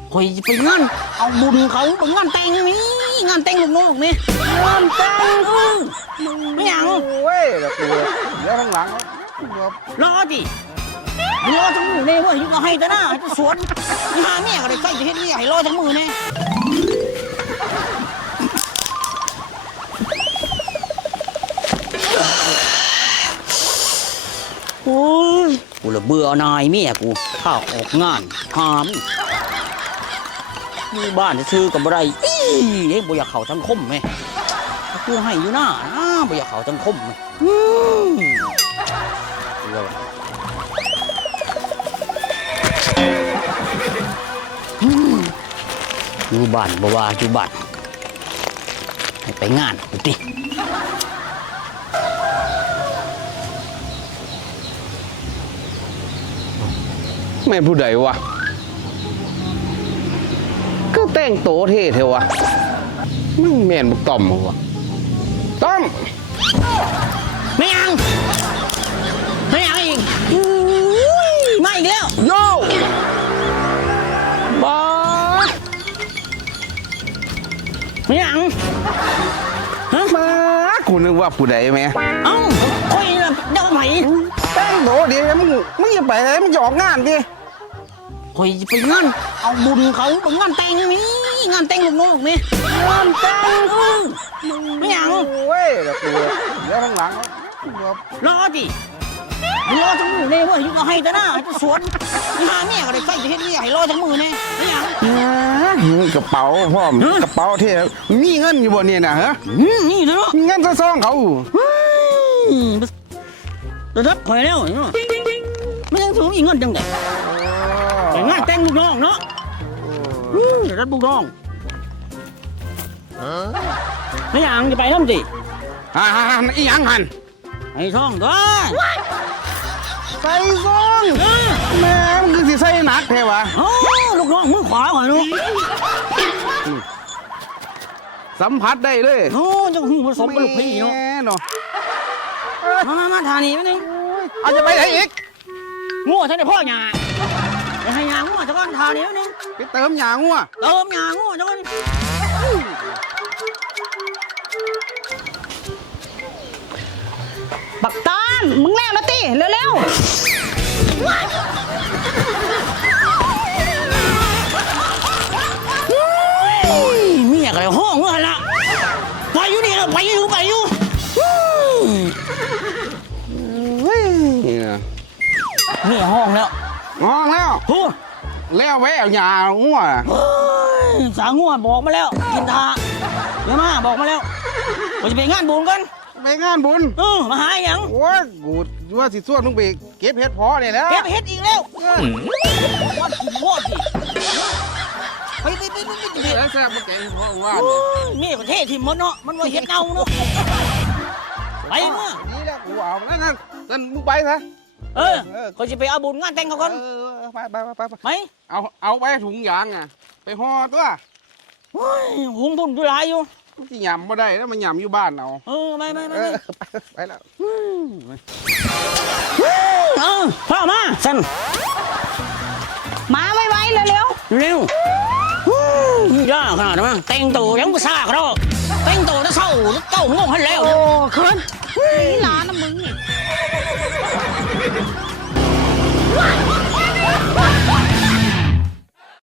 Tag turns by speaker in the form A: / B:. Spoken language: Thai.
A: คอยไปงานเอาบุญเขาไปงานแต่งนี่งานแต่งลูกน้องนี่งานแต่งไม่ยัง
B: เว้ยแบบตัวเดี๋ยวข้างหลัง
A: รอดิรอทั้งมือเนี่ยเว้ยยุก็ให้แต่หน้าให้แต่สวนหาแม่ก็ได้ใส่จะเฮ็ดนี่ให้รอทั้งมือเนี่ยโอ้ยกูละเบื่อนายเมียกูข้าวออกงานหามอยู่บ้านจะซื้อกับอะไรเอ๊ะบ่อยากเข้าสังคมไหมคือให้อยู่หน้าบ่อยากเข้าสังคมไหมอยู่บ้านบ่ว่าอยู่บ้านให้ไปงานดูดิ
B: แม่ผู้ใดวะก็แต่งโตเท่เทวะมึงแม่นบุกต่อมวะต้อม
A: ไม่ยังอีกมาอีกแล้ว
B: โย่
A: บอไม่ยังฮะ
B: มากูนึกว่าผู้ใดแม่
A: เอ้าโอ้ยเดี๋ยวไหม
B: แต่งโตเดี๋ยวมึงอย่าไปเลยมึงจะออกงานดิ
A: คอยไปงานเอาบุญเขาไปงานแต่งนี่งานแต่งลูกน้องนี่งานแต่งไม่ยัง
B: เว้ยแบบตัวเดี๋ยวข้างหลัง
A: รอดิรอทั้งมือเนี่ยเว้ยยุก็ให้แต่หน้าให้แต่สวนหาแม่ก็ได้ใส่จะเฮ็ดนี่ให้รอทั้งมือเนี่ยไม่ยัง
B: กระเป๋าพ่อมกระเป๋าเท่มีเงินอยู่บนเนี่ยนะฮะ
A: นี่เนาะ
B: เงินซองเขา
A: ระดับข่อยแล้วไม่ยังสูงอีกเงินจังไงแต่งานแต่งลูกน้องเนาะระดับลูกน้องไม่ยังจะไปน้ำสิ
B: อีหยังหัน
A: ไอ้ช่องก็
B: ใส่ซองแม่มันคือสิใส่หนักแท้วะ
A: ลูกน้องมือขวาข่อยเนาะ
B: สัมผัสได้เลย
A: โอ้จังหูผสมกับลูกพี่เนาะมาทานีนิดนึง
B: เอาจะไปไหนอีก
A: งัวท่านได้พ่อหยาไปให้หยางัวจะก้อนทานีนิดนึง
B: ไปเติมหยางัว
A: จะก้อน
C: บักตอนมึงแล้วนะติเร็ว
A: เมียอะไรห้องเมื่อละไปอยู่นี่ไปอยู่เมียห้องแล้ว
B: พูดแล้วแววหยางัว
A: สางัวบอกมาแล้วกินทาเดี๋ยวมาบอกมาแล้วเราจะไปงานบุญกัน
B: ไปงานบุญ
A: มาหาอย่าง
B: โอ้ยกูว่าสิส่วนมึงไปเก็บเห็ดพอเนี่ยแล้ว
A: เก็บเห็ดอีกแล้ววอดดิไป
B: แซ่บมาแกงพอว่า
A: นี่ประเทศที่มันเนาะมันว่าเห็ดเน่าเนาะไปเมื่อ
B: นี่แหละกูเอานั่นมึงไปซะ
A: เขาจะไปเอาบุญงานแต่งเขากัน
B: ไปเอาไปถุงยางอ่ะไปห่อตัว
A: หุงทุนด้วยไรอยู่
B: ที่หยำมาได้แล้วมันหยำอยู่บ้านเอา
A: ไม่
B: ไปแล้ว
A: พ่อมาสั่น
C: มาไวเร็ว
A: ยากขนาดนั้นแต่งตัวยังไม่ซากเราแต่งตัวจะเศร้าเจ้างงให้แล้ว
C: โอ้คืนนี่ร้านนะมึงนี่